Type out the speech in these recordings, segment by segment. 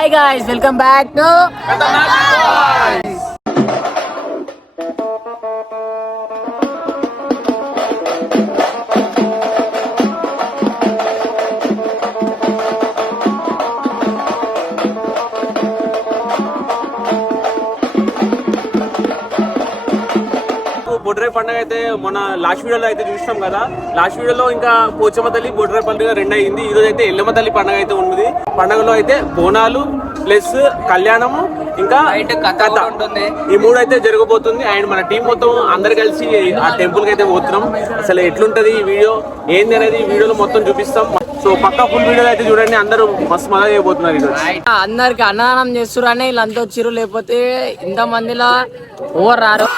Hi guys, welcome back to బొడ్రాయి పండుగ అయితే మొన్న లాస్ట్ వీడియోలో అయితే చూసినాం కదా. లాస్ట్ వీడియోలో ఇంకా పోచమ్మ తల్లి బొడ్రాయి పండుగ రెండు అయింది. ఈ రోజు అయితే ఎల్లమ్మ తల్లి పండుగ అయితే ఉంది. పండుగలో అయితే బోనాలు ప్లస్ కళ్యాణము ఇంకా కథ ఉంటుంది. ఈ మూడు అయితే జరగబోతుంది. అండ్ మన టీం మొత్తం అందరు కలిసి ఆ టెంపుల్ కి అయితే పోతున్నాం. అసలు ఎట్లుంటది ఈ వీడియో ఏంది అనేది ఈ వీడియోలో మొత్తం చూపిస్తాం. సో పక్కా ఫుల్ వీడియో అయితే చూడండి. అందరూ మస్తు మజా చేయబోతున్నారు ఈరోజు. అందరికి అన్నదానం చేస్తురని వీళ్ళంతా వచ్చిర్రు, లేకపోతే ఇంత మందిలా ఓవర్ రారు.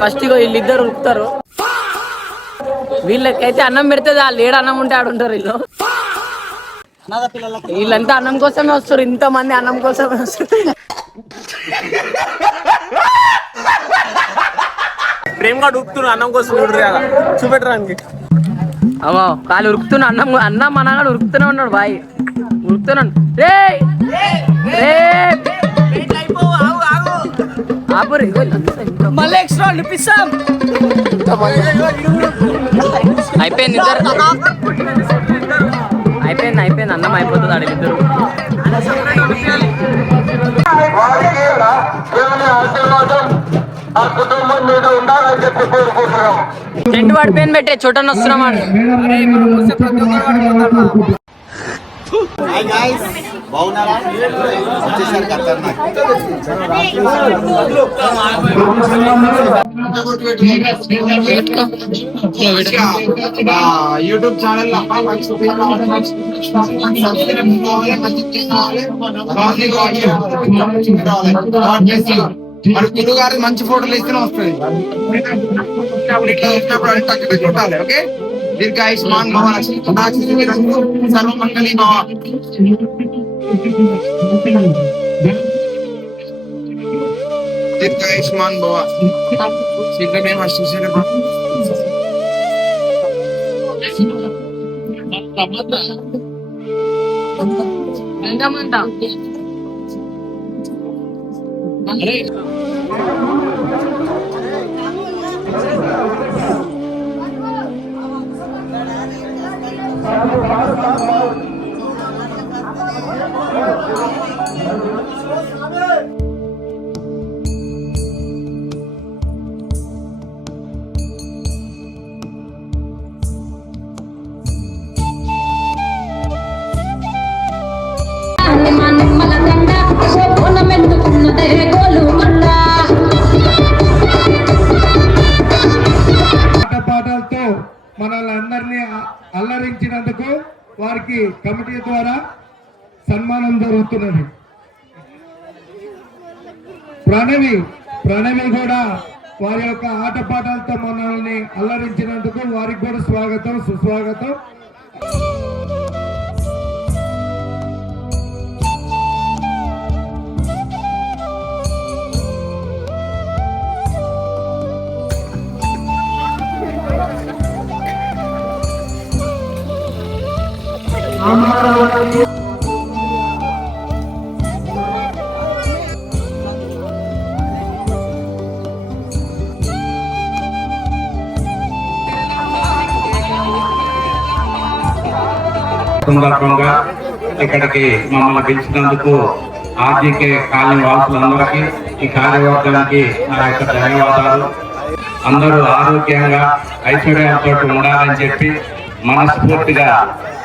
ఫస్ట్ వీళ్ళిద్దరు ఉరుకుతారు. వీళ్ళకైతే అన్నం పెడితే వాళ్ళు ఏడు అన్నం ఉంటే ఆడుంటారు. వీళ్ళంతా అన్నం కోసమే వస్తారు. ఇంత మంది అన్నం కోసమే వస్తారు. ప్రేమగా ఉరుకుతున్నారు అన్నం కోసం. చూపెట్టడానికి అమ్మో కాలు ఉరుకుతున్నా. అన్నం అన్నగాడు ఉరుకుతూనే ఉన్నాడు. బాయ్ ఉరుకుతున్నాడు. మళ్ళీ ఎక్స్ట్రా అనిపిస్తాం. అయిపోయింది అయిపోయింది అన్నం అయిపోతుంది. అడిగిద్దరు టెంట్ పడిపోయింది. పెట్టే చోటని వస్తున్నాం. హాయ్ గైస్, బాగున్నారా? వచ్చేసారు ఖతర్నాక్. యూట్యూబ్ ఛానల్ మరి గురువు గారి మంచి ఫోటోలు ఇస్తేనే వస్తుంది. కొట్టాలి. ఓకే, దీర్ఘాయుష్మాన్ భవ, సర్వమంగళీ భవ. దీర్ఘాయుష్మాన్ భవ. శీఘ్రమే పాటలతో మనల్ని అందరినీ అల్లరించినందుకు వారికి కమిటీ ద్వారా సన్మానం జరుగుతున్నది. ప్రణవి కూడా వారి యొక్క ఆటపాటలతో మనల్ని అల్లరించినందుకు వారికి కూడా స్వాగతం, సుస్వాగతం. సందర్భంగా ఇక్కడికి మమ్మల్ని పిలిచినందుకు ఆర్జీకే కాలనీ వాసులందరికీ, ఈ కార్యవర్గానికి నా యొక్క ధన్యవాదాలు. అందరూ ఆరోగ్యంగా ఐశ్వర్యంతో ఉండాలని చెప్పి మనస్ఫూర్తిగా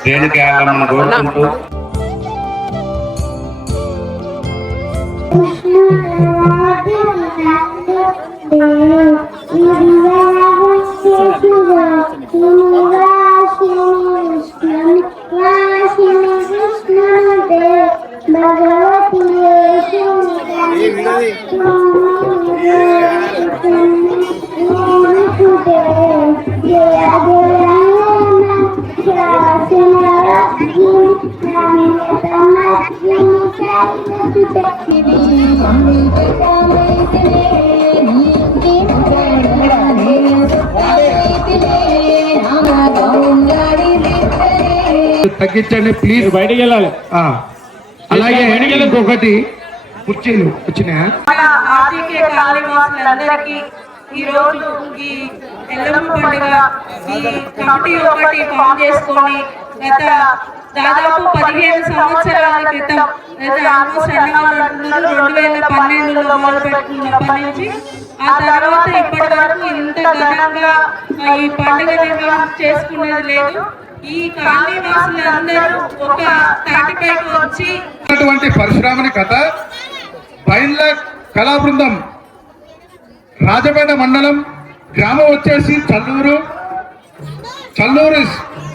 రేణుకేయాలని కోరుకుంటూ తగ్గించండి ప్లీజ్, బయటికి వెళ్ళాలి. అలాగే ఇంకొకటి కుర్చీలు వచ్చినాయా? మన ఆర్టీకే కాలనీవాసులందరికీ ఈ రోజు ఈ ఎల్లమ్మ పండుగ ఈ కమిటీ ఒకటి ఫామ్ చేసుకొని గత దాదాపు 15 సంవత్సరాల క్రితం ఆల్మోస్ట్ అన్నవాళ్ళు 2012లో మొదలుపెట్టినప్పటి నుంచి ఆ తర్వాత ఇప్పటి వరకు ఇంత ఘనంగా ఈ పండుగ నిర్వహణ చేసుకునేది లేదు. ఈ కాలనీవాసులందరూ ఒక తాటిపైకి వచ్చి పరశురాముని కథ బైండ్ల కళా బృందం రాజపేట మండలం గ్రామం వచ్చేసి చల్లూరు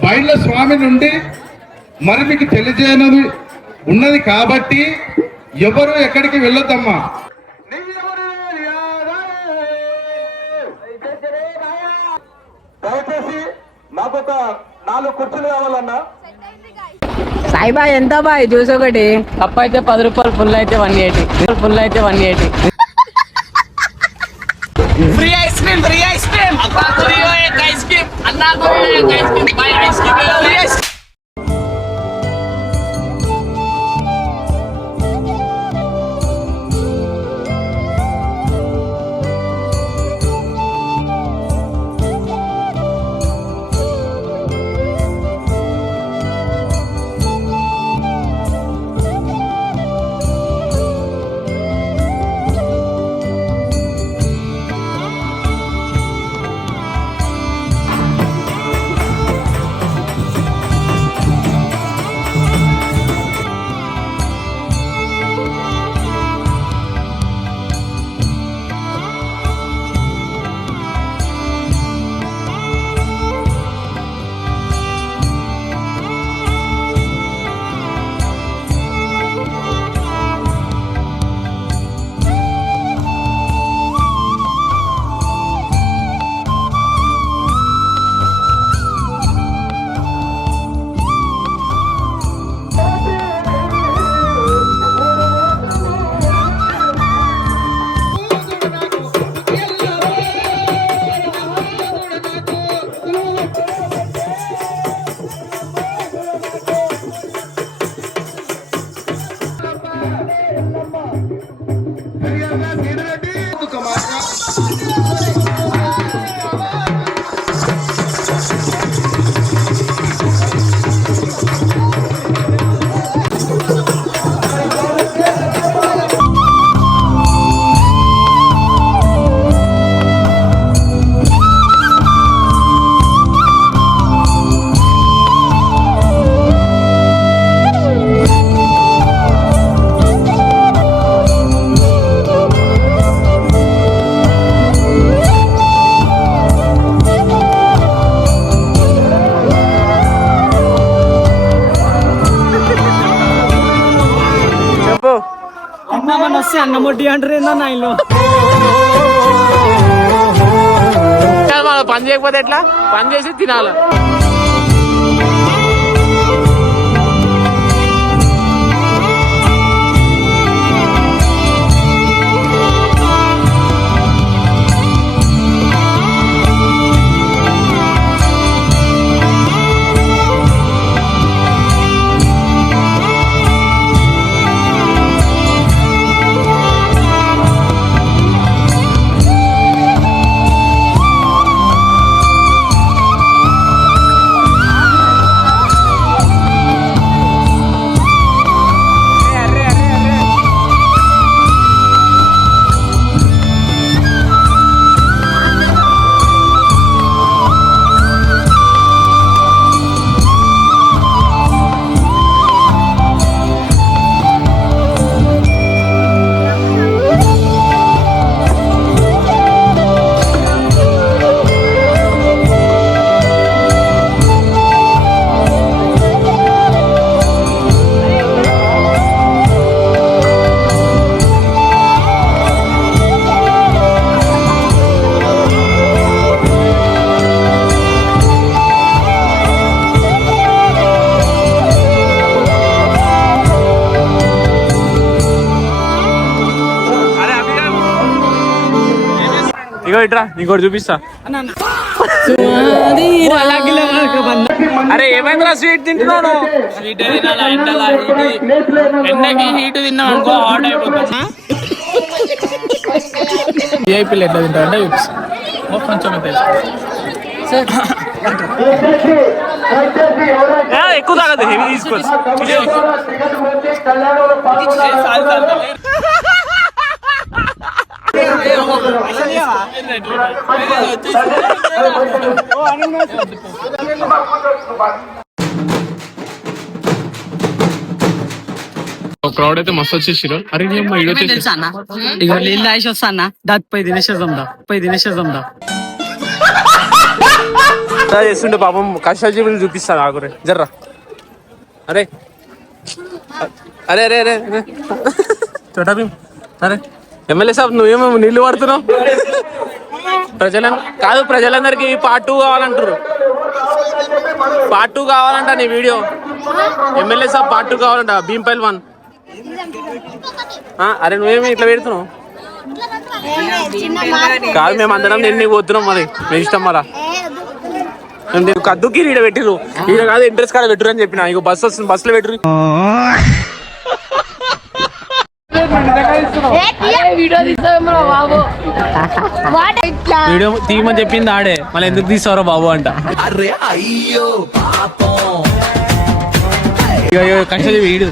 బైండ్ల స్వామి నుండి మరి మీకు తెలియజేయనది ఉన్నది కాబట్టి ఎవరు ఎక్కడికి వెళ్ళొద్దమ్మా. దయచేసి నాకు ఒక 4 కుర్చీలు కావాలన్నా. సాయిబాయ్ ఎంత బాయ్ జ్యూస్ ఒకటి కప్ అయితే 10 రూపాయలు, ఫుల్ అయితే 180, ఫుల్ అయితే 180. Free ice cream, free ice cream, అన్నా కొరియో एक ఐస్ క్రీమ్, అన్నా కొరియో एक ice cream, boy ice cream free ice. అన్నమని వస్తే అన్నమొడ్డి అంటారు ఏందన్న ఇల్లు పని చేయకపోతే ఎట్లా? పని చేసి తినాలి. ఇగో ఇట్రా ఇంకోటి చూపిస్తా. అరే ఏమైందిరా స్వీట్ తింటున్నాను? స్వీట్ ఎండకి హీట్ తిన్నాం అనుకో హాట్ అయిపోతుంది. విఐపీలు ఎట్లా తింటారు అంటే కొంచెం ఎక్కువ తాగదు, హెవీ తీసుకోవచ్చు. క్రౌడ్ అయితే మస్తు వచ్చేసారు. అరే తెలుసా అన్న, ఇక నీళ్ళు వేసి వస్తా అన్న, దాని 10 నిమిషం దా చేస్తుండే పాపం కష్టాజీవులు చూపిస్తాను ఆగురే జర్రా. అరే అరే అరే అరే చోటా భీమ్, అరే ఎమ్మెల్యే సాబ్ నువ్వేమో నీళ్లు పడుతున్నావు. ప్రజలందరికీ పార్ట్ 2 కావాలంటారు. పార్ట్ 2 కావాలంట నీ వీడియో. ఎమ్మెల్యే సాబ్ పార్ట్ 2 కావాలంట. భీమ్ పైల్వాన్. అరే నువ్వేమి ఇట్లా పెడుతున్నావు? కాదు మేము అందరం నిన్ను పోతున్నాం, మరి మీ ఇష్టం. మరా కద్దుకి ఈడ పెట్టిరు, ఈడ కాదు ఇంట్రెస్ట్ కాడ పెట్టరు అని చెప్పిన. ఇక బస్సు వస్తుంది, బస్సులో పెట్టరు. వీడియో తీయమని చెప్పింది ఆడే, మళ్ళీ ఎందుకు తీస్తారో బాబు అంట. కష్ట వీడు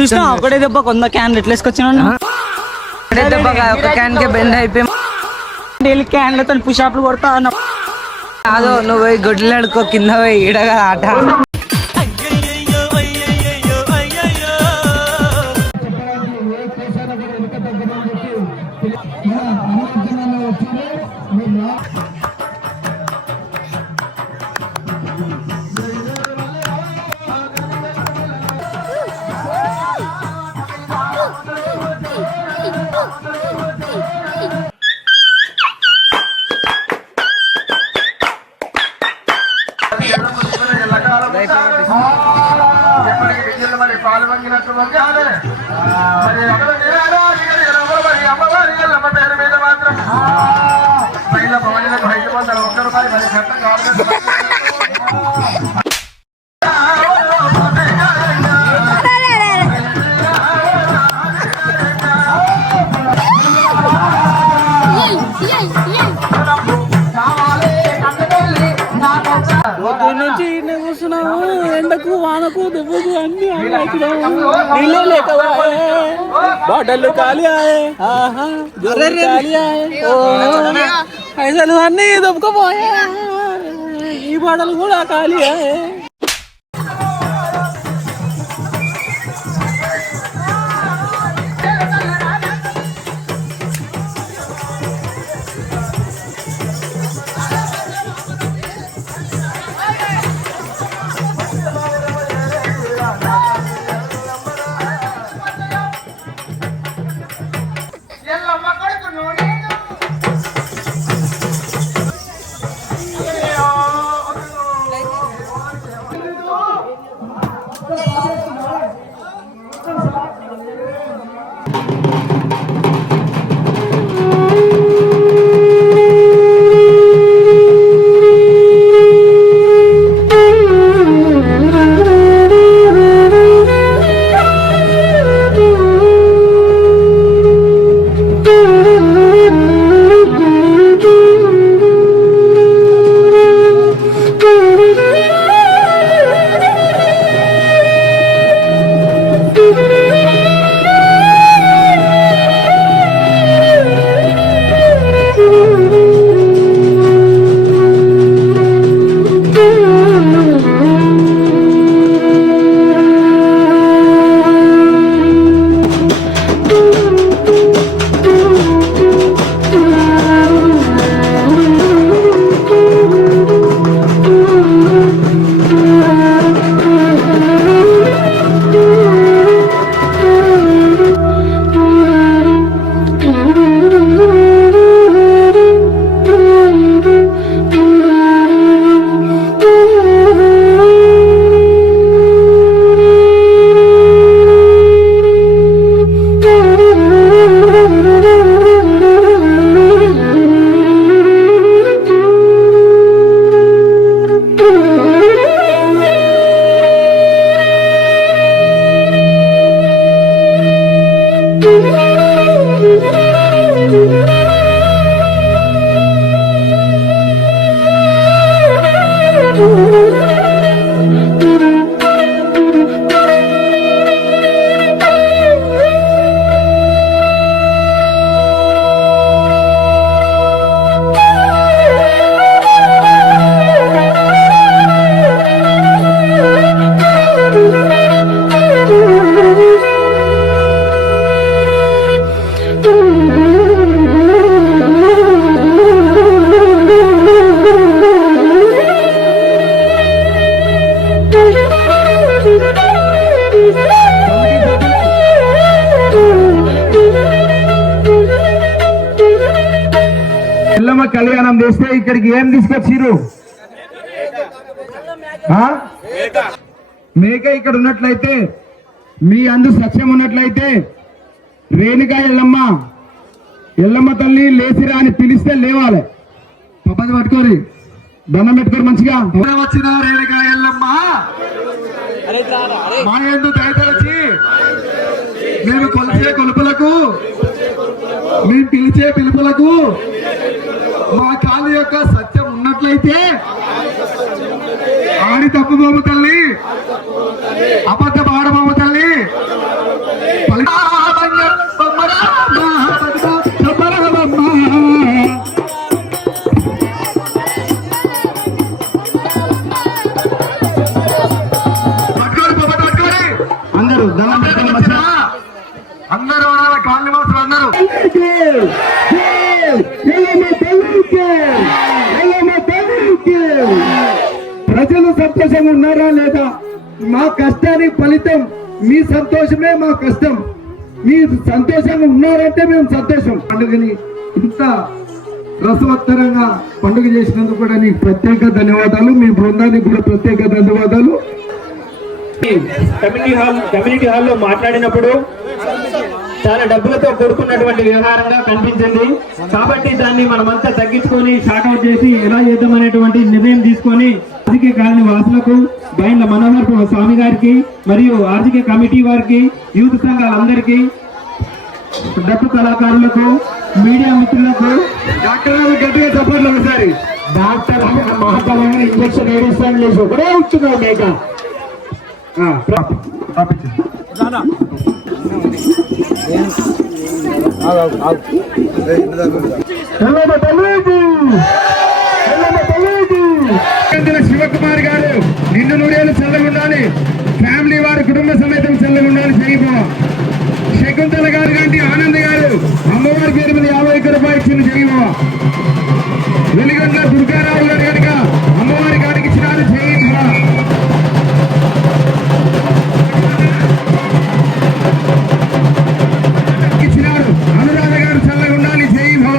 చూసినా ఒకటే దెబ్బ 100 క్యాన్లు ఎట్లా వేసుకొచ్చినా, ఒకటే దెబ్బ ఒక క్యాన్ కే బెండ్ అయిపోయి డైలీ క్యాన్లతో పుషాప్లు కొడతా. కాదు నువ్వు పోయి గొడ్లు అడుకో, కింద పోయి ఈడగా ఆట. నుంచి కూర్చున్నాము, ఎండకు వానకు దెబ్బకు అన్ని నీళ్ళే లేక బాటలు ఖాళీ పైసలు అన్ని దొబ్బకపోయా, ఈ బాటలు కూడా ఖాళీ. కళ్యాణం చేస్తే ఇక్కడికి ఏం తీసుకొచ్చిర్రు? మేక ఇక్కడ ఉన్నట్లయితే, మీ అందు సత్యం ఉన్నట్లయితే, రేణుకా ఎల్లమ్మ తల్లి లేచిరా అని పిలిస్తే లేవాలి. పప్పది పట్టుకోరి, దండం పెట్టుకోరు మంచిగా. వచ్చిన రేణుకా ఎల్లమ్మ మా యందు దయతలచి మేము కొలిచే కొలుపులకు, మేము పిలిచే పిలుపులకు మా కాలు యొక్క సత్యం ఉన్నట్లయితే ఆడి తప్పు బాబు తల్లి, అబద్ధ పాడబాబు తల్లి అందరూ దండం పెట్టండి. అందరూ కాలనీ వాసులు అందరూ ప్రజలు సంతోషంగా ఉన్నారా లేదా? మా కష్టానికి ఫలితం మీ సంతోషమే మా కష్టం. మీరు సంతోషంగా ఉన్నారంటే మేము సంతోషం. పండుగని ఇంత రసవత్తరంగా పండుగ చేసినందుకు కూడా నీకు ప్రత్యేక ధన్యవాదాలు. మీ బృందానికి కూడా ప్రత్యేక ధన్యవాదాలు. కమ్యూనిటీ హాల్లో మాట్లాడినప్పుడు చాలా డబ్బులతో కూడుకున్నటువంటి వ్యవహారంగా కనిపించింది. కాబట్టి దాన్ని మనమంతా తగ్గించుకొని షార్ట్అవుట్ చేసి ఎలా చేద్దామనేటువంటి నిర్ణయం తీసుకొని ఆర్జికే కాలనీ వాసులకు, బైండ్ల మనోహర్ స్వామి గారికి మరియు ఆర్జికే కమిటీ వారికి, యూత్ సంఘాలందరికీ, డప్పు కళాకారులకు, మీడియా మిత్రులకు, డాక్టర్ గట్టిగా చెప్పండి ఒకసారి. డాక్టర్ మహత్తరమైన ఇంజక్షన్ వేడిస్తాను లేదు ఒకటే ఉంటున్నావు మేక. శివకుమార్ గారు నిన్ను నూరేళ్ళు చల్లగా ఉండాలి, ఫ్యామిలీ వారి కుటుంబ సమేతం చల్లగా ఉండాలి. చేయబో శకుంతల గారు కంటే ఆనంద్ గారు అమ్మవారి పేరు మీద 51 రూపాయలు ఇచ్చింది. చేయబో వెలిగండ్ల దుర్గారావు గారు కనుక అమ్మవారి గారికి ఇచ్చినారు. చేయబో ఇచ్చినారు. అనురాధ గారు చల్లగా ఉండాలి. జై భవ.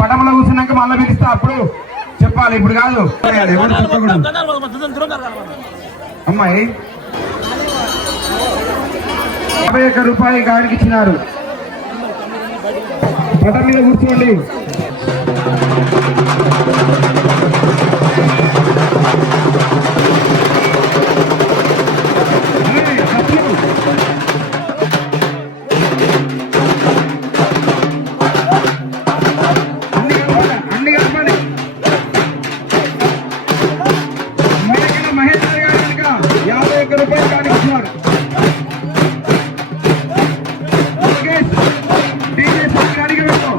పటంలో కూర్చున్నాక మళ్ళీ పిలుస్తా, అప్పుడు చెప్పాలి, ఇప్పుడు కాదు. అమ్మాయి 51 రూపాయలు గాడికి ఇచ్చినారు. పటం మీద కూర్చోండి. మహేంద్ర గారు కనుక 51 రూపాయలు గాడికి ఇచ్చినారు. DJ సార్ అడిగి పెట్టు.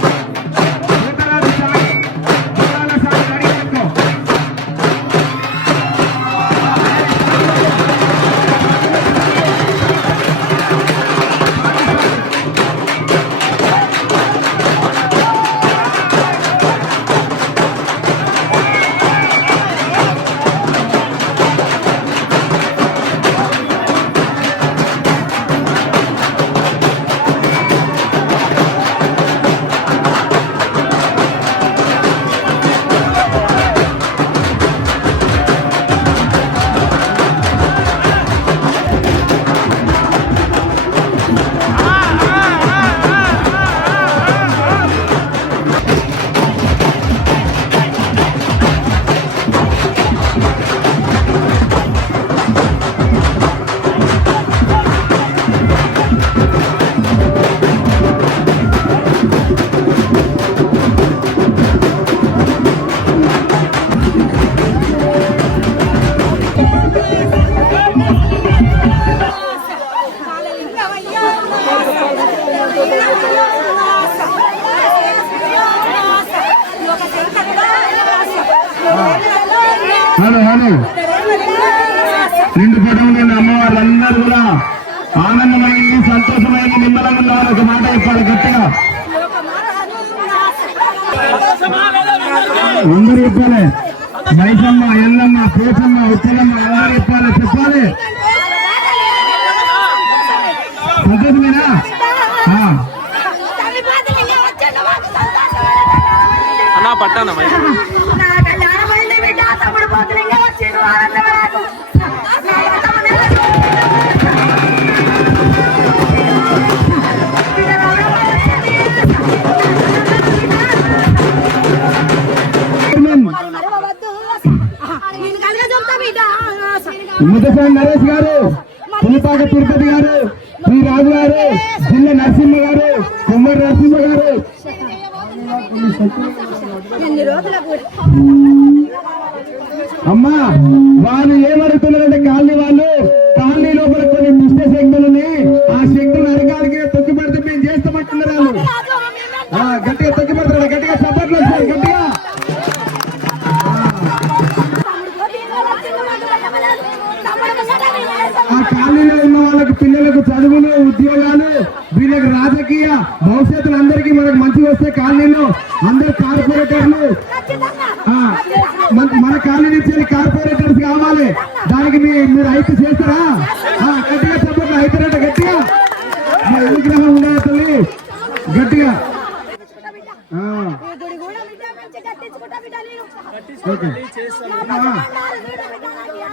హలో హలో రెండు పదవులు అమ్మవాళ్ళందరూ కూడా ఆనందమైంది, సంతోషమైంది, నిమ్మలంగా ఉన్నారు. ఒక మాట చెప్పాలి గట్టిగా అందరూ చెప్పాలి. మైసమ్మ, ఎల్లమ్మ, పోసమ్మ, ఉత్తలమ్మ అందరూ చెప్పాలి. సంతోషమేనా? అన్నా పట్టానా ముద్దసాని నరేష్ గారు, పులిపాక తిరుపతి గారు, శ్రీ రాజు గారు, జిల్లా నరసింహ గారు, కుమ్మరి నరసింహ గారు, అమ్మా వాళ్ళు ఏమడుగుతున్నారంటే కాలనీ లోపల కొన్ని దుష్ట శక్తులని, ఆ శక్తులు అధికారికి తొక్కి పడితే మేము చేస్తామంటున్నారు వాళ్ళు. గట్టిగా తొక్కి పడతారు, గట్టిగా సపోర్ట్లు వస్తాయి గట్టిగా. ఆ కాలనీలో ఉన్న వాళ్ళకి పిల్లలకు చదువులు, ఉద్యోగాలు, వీళ్ళకి రాజకీయ భవిష్యత్తులు అందరికీ మనకు మంచిగా వస్తే కాలనీలో అందరు కార్పొరేటర్లు మన కాలనీ నుంచి కార్పొరేటర్స్ కావాలి. దానికి మీరు అయితే చేస్తారా? గట్టిగా సపోర్ట్ అవుతారట గట్టిగా. విగ్రహం ఉండాలి తల్లి గట్టిగా. ఓకే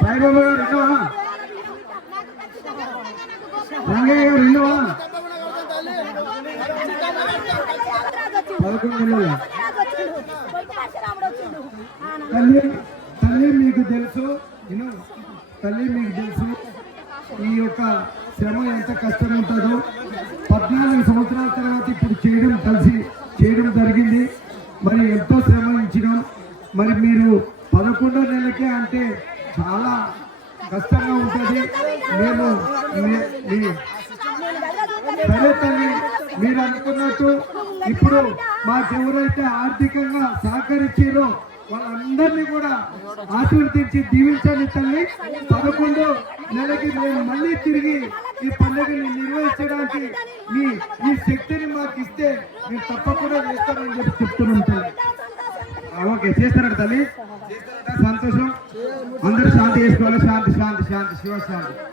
సాయిబాబా గారు విన్నావా? రంగయ్య గారు విన్నావా? 11 నెలలు తల్లి మీకు తెలుసు, తల్లి మీకు తెలుసు ఈ యొక్క శ్రమ ఎంత కష్టం ఉంటుందో. 14 సంవత్సరాల తర్వాత ఇప్పుడు కలిసి చేయడం జరిగింది. మరి ఎంతో శ్రమ ఇచ్చినాం. మరి మీరు 11వ నెలకే అంటే చాలా కష్టంగా ఉంటుంది. మేము సరే తల్లి, మీరు అనుకున్నట్టు ఇప్పుడు మాకెవరైతే ఆర్థికంగా సహకరించారో వాళ్ళందరినీ కూడా ఆశీర్వదించి దీవించండి తల్లి. 11వ నెలకి మేము మళ్ళీ తిరిగి ఈ పండుగని నిర్వహించడానికి మీ శక్తిని మాకు ఇస్తే మేము తప్పకుండా చేస్తామని చెప్తున్నాం తల్లి. ఓకే చేస్తారట తల్లి, సంతోషం. అందరూ శాంతి చేసుకోవాలి. శాంతి శాంతి శాంతి శివ శాంతి.